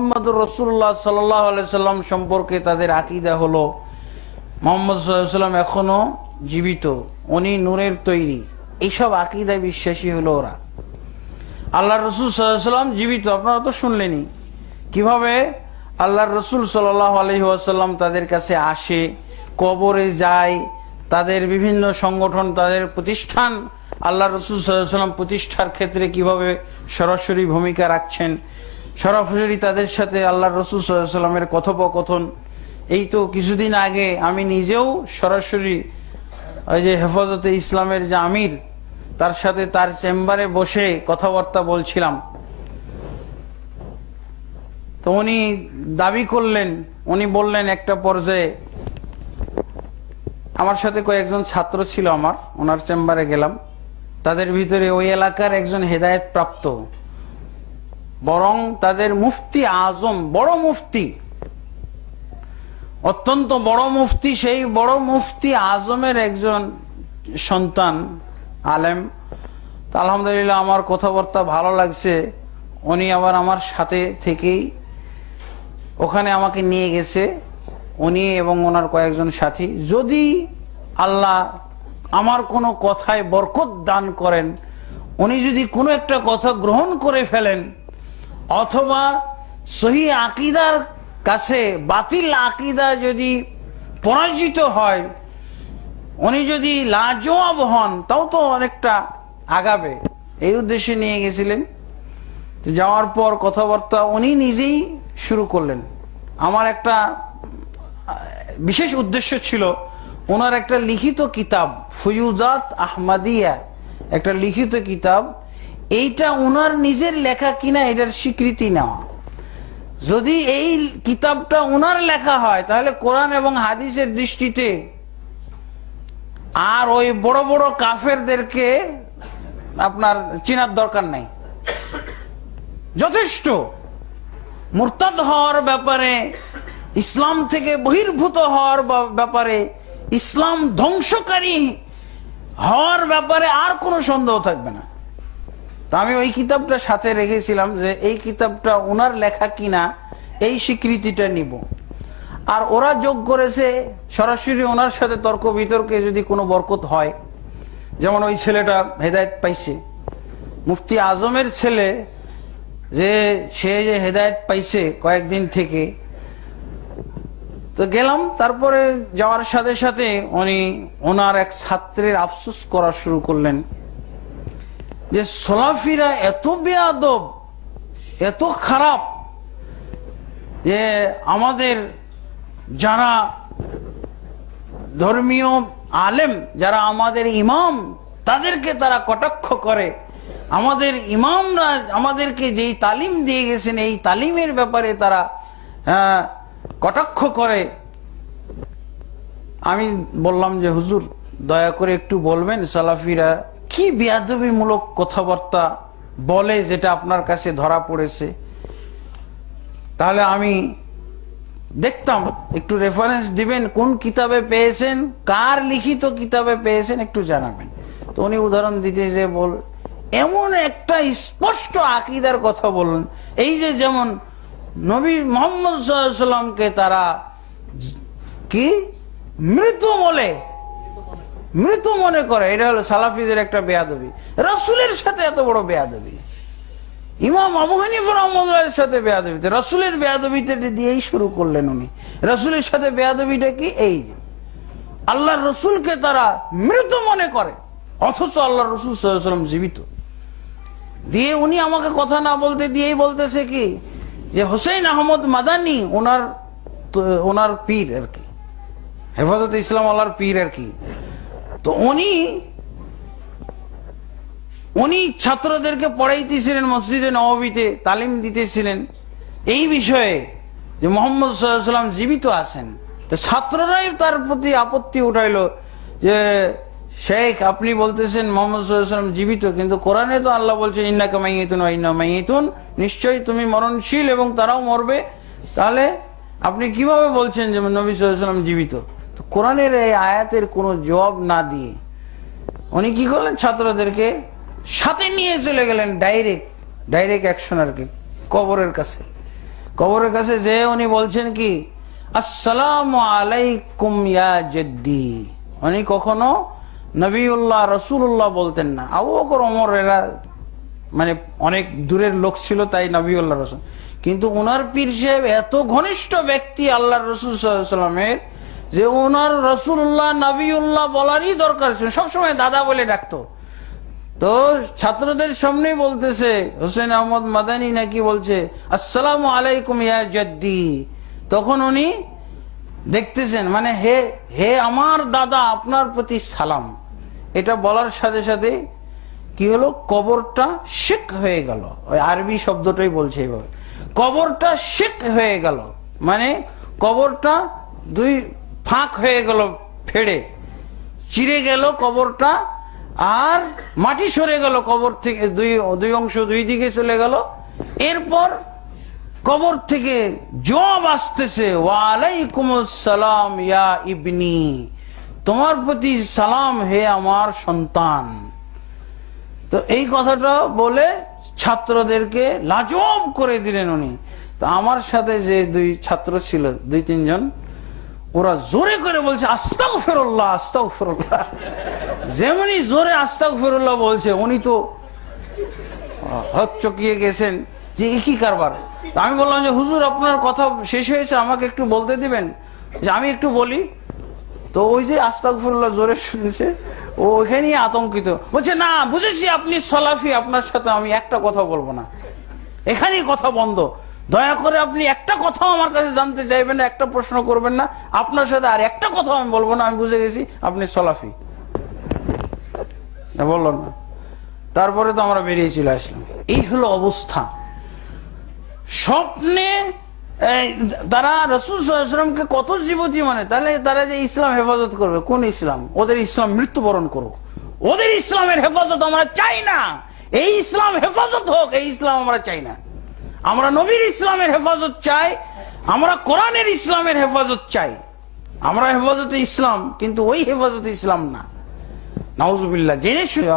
মোহাম্মদুর রসুল্লাহ সাল্লাম সম্পর্কে তাদের আকিদা হলো, মোহাম্মদ এখনও জীবিত, উনি নূরের তৈরি। এইসব আকিদায় বিশ্বাসী হলো ওরা। আল্লাহ রসুল সাল্লাম জীবিত, আপনারা তো শুনলেনি কীভাবে আল্লাহ রসুল সাল্লাহ আলহি আসাল্লাম তাদের কাছে আসে, কবরে যায়, তাদের বিভিন্ন সংগঠন, তাদের প্রতিষ্ঠান আল্লাহ রসুল সাল্লাম প্রতিষ্ঠার ক্ষেত্রে কীভাবে সরাসরি ভূমিকা রাখছেন সরাসরি তাদের সাথে আল্লাহ রসুল সাল্লামের কথোপকথন। এই তো কিছুদিন আগে আমি নিজেও সরাসরি ওই যে হেফাজতে ইসলামের যে আমির, তার সাথে তার চেম্বারে বসে কথাবার্তা বলছিলাম। তো উনি দাবি করলেন, উনি বললেন একটা পর্যায়ে, আমার সাথে কয়েকজন ছাত্র ছিল আমার, ওনার চেম্বারে গেলাম। তাদের ভিতরে ওই এলাকার একজন হেদায়েত প্রাপ্ত বরং তাদের মুফতি আজম, বড় মুফতি। অত্যন্ত বড় মুফতি, সেই বড় মুফতি আজমের একজন সন্তান, আলেম। আলহামদুলিল্লাহ আমার কথাবার্তা ভালো লাগছে। উনি আবার আমার সাথে থেকেই ওখানে আমাকে নিয়ে গেছে। উনি এবং ওনার কয়েকজন সাথী। যদি আল্লাহ আমার কোনো কথায় বরকত দান করেন, উনি যদি কোনো একটা কথা গ্রহণ করে ফেলেন অথবা সহি আকিদার কাছে, বাতিল আকিদা যদি পরাজিত হয়, উনি যদি লাজবাব হন, তাও তো অনেকটা আগাবে। এই উদ্দেশ্যে নিয়ে গেছিলেন। যাওয়ার পর কথাবার্তা উনি নিজেই শুরু করলেন। আমার একটা বিশেষ উদ্দেশ্য ছিল, ওনার একটা লিখিত কিতাব, ফুয়ুজাত আহমাদিয়া, একটা লিখিত কিতাব এইটা ওনার নিজের লেখা কিনা, এটার স্বীকৃতি নেওয়া যদি এই কিতাবটা ওনার লেখা হয়, তাহলে কোরআন এবং হাদিসের দৃষ্টিতে আর ওই বড় বড় কাফেরদেরকে আপনার চিনার দরকার নাই। যথেষ্ট। মুরতাদ হওয়ার ব্যাপারে, ইসলাম থেকে বহির্ভূত হওয়ার ব্যাপারে, ইসলাম ধ্বংসকারী হওয়ার ব্যাপারে আর কোনো সন্দেহ থাকবে না। তো আমি ওই কিতাবটা সাথে রেখেছিলাম যে এই কিতাবটা ওনার লেখা কিনা, এই স্বীকৃতিটা নিব। আর ওরা যোগ করেছে, সরাসরি ওনার সাথে তর্ক বিতর্কে যদি কোনো বরকত হয়, যেমন ওই ছেলেটা হেদায়ত পাইছে। মুফতি আজমের ছেলে যে সে যে হেদায়ত পাইছে কয়েকদিন থেকে, তো গেলাম, তারপরে যাওয়ার সাথে সাথে উনি ওনার এক ছাত্রের আফসোস করা শুরু করলেন। যে সোলাফিরা এত বেয়াদব, এত খারাপ যে আমাদের যারা ধর্মীয় আলেম, যারা আমাদের ইমাম, তাদেরকে তারা কটাক্ষ করে। আমাদের ইমামরা আমাদেরকে যেই তালিম দিয়ে গেছেন, এই তালিমের ব্যাপারে তারা কটাক্ষ করে। আমি বললাম যে, হুজুর, দয়া করে একটু বলবেন সালাফিরা কি বেয়াদবিমূলক কথাবার্তা বলে যেটা আপনার কাছে ধরা পড়েছে? তাহলে আমি দেখতাম, একটু রেফারেন্স দিবেন, কোন কিতাবে পেয়েছেন, কার লিখিত কিতাবে পেয়েছেন, একটু জানাবেন। তো উনি উদাহরণ দিতে যে বল, এমন একটা স্পষ্ট আকিদার কথা বললেন। এই যে যেমন নবী মোহাম্মদ সাল্লামকে তারা কি? মৃত বলে মৃত মনে করে, এটা হলো সালাফিদের একটা বেয়াদবি। রসুলের সাথে এত বড় বেয়াদবি। ইমাম আবু হানিফা রহমতুল্লাহের সাথে বেয়াদবিতে, রসুলের বেয়াদবিতে দিয়েই শুরু করলেন উনি। রসুলের সাথে বেয়াদবিটা কি? এই আল্লাহ রসুলকে তারা মৃত মনে করে, অথচ আল্লাহ রসুল সাল্লাম জীবিত। দিয়ে উনি আমাকে কথা না বলতে, দিয়েই বলতেছে কি? যে হোসেন আহমদ মাদানি, ওনার ওনার পীর আর কি। হেফাজত ইসলাম আল্লাহর পীর আর কি। তো উনি উনি ছাত্রদেরকে পড়াইতেছিলেন মসজিদে নবীতে তালিম দিতেছিলেন। এই বিষয়ে যে মোহাম্মদ সাল্লাম জীবিত আছেন, তো ছাত্ররাই তার প্রতি আপত্তি উঠাইলো যে, শেখ, আপনি বলতেছেন মোহাম্মদ সাল্লাম জীবিত, কিন্তু কোরআনে তো আল্লাহ বলছেন, ইন্নাকে মাইয়েতুন ইন্না মাইয়েতুন। নিশ্চয়ই তুমি মরণশীল এবং তারাও মরবে। তাহলে আপনি কীভাবে বলছেন যে নবী সাল্লাম জীবিত? কোরআনের এই আয়াতের কোনো জবাব না দিয়ে উনি কি করলেন? ছাত্রদেরকে সাথে নিয়ে চলে গেলেন ডাইরেক্ট ডাইরেক্ট অ্যাকশন আর কি কবরের কাছে। কবরের কাছে যে উনি বলছেন কি, আসসালামু আলাইকুম ইয়া জেদ্দি। উনি কখনো নবীউল্লাহ রসুল্লাহ বলতেন না। আবু বকর, ওমর, এরা মানে অনেক দূরের লোক ছিল, তাই নবীউল্লাহ, রসুল। কিন্তু উনার পীর সাহেব এত ঘনিষ্ঠ ব্যক্তি আল্লাহ রসুল সাল্লামের যে ওনার রসুল্লাহ নাবিউল্লাহ বলারই দরকার ছিল। সবসময় দাদা বলে ডাকতো। তো ছাত্রদের সামনে বলতেছে, হোসেন আহমদ মাদানি নাকি বলছে, আসসালাম আলাইকুম ইয়া জদ্দি। তখন উনি দেখতেছেন মানে হে হে আমার দাদা, আপনার প্রতি সালাম। এটা বলার সাথে সাথে কি হলো? কবরটা শেক হয়ে গেল। ওই আরবি শব্দটাই বলছে এইভাবে কবরটা শেক হয়ে গেল। মানে কবরটা দুই ফাঁক হয়ে গেল ফেড়ে। চিরে গেল কবরটা আর মাটি সরে গেল কবর থেকে, দুই দুই অংশ দুই দিকে চলে গেল। এরপর কবর থেকে জবাব আসতেছে ওয়ালাইকুম সালাম ইয়া ইবনি। তোমার প্রতি সালাম হে আমার সন্তান। তো এই কথাটা বলে ছাত্রদেরকে লাজব করে দিলেন উনি। তো আমার সাথে যে দুই ছাত্র ছিল, দুই, তিনজন ওরা জোরে করে বলছে আস্তাক ফেরল্লাহ আস্তাও ফেরল্লাহ যেমনি জোরে আস্তাও ফেরল্লাহ বলছে, উনি তো হকচকিয়ে গেছেন যে, এ কি কারবার? আমি বললাম যে, হুজুর, আপনার কথা শেষ হয়েছে, আমাকে একটু বলতে দিবেন? যে, আমি একটু বলি। তো ওই যে আস্তাকফিরুল্লাহ জোরে শুনছে, ও ওইখানেই আতঙ্কিত। বলছে, না, বুঝেছি আপনি সলাফি, আপনার সাথে আমি একটা কথা বলব না। এখানেই কথা বন্ধ। দয়া করে আপনি একটা কথা আমার কাছে জানতে চাইবেন না, একটা প্রশ্ন করবেন না। আপনার সাথে আর একটা কথা আমি বলব না, আমি বুঝে গেছি আপনি সলাফি। বলল না। তারপরে তো আমরা বেরিয়ে চলে আসলাম। এই হলো অবস্থা। স্বপ্নে তারা রসুলকে কত জীবতী মানে? তাহলে তারা যে ইসলাম হেফাজত করবে, কোন ইসলাম? ওদের ইসলাম মৃত্যুবরণ করুক। ওদের ইসলামের হেফাজত আমরা চাই না। এই ইসলাম হেফাজত হোক, এই ইসলাম আমরা চাই না। আমরা নবীর ইসলামের হেফাজত চাই, আমরা কোরআনের ইসলামের হেফাজত চাই। আমরা হেফাজতে ইসলাম, কিন্তু ওই হেফাজতে ইসলাম না। নাউজুবিল্লাহ, জেনে শুয়ে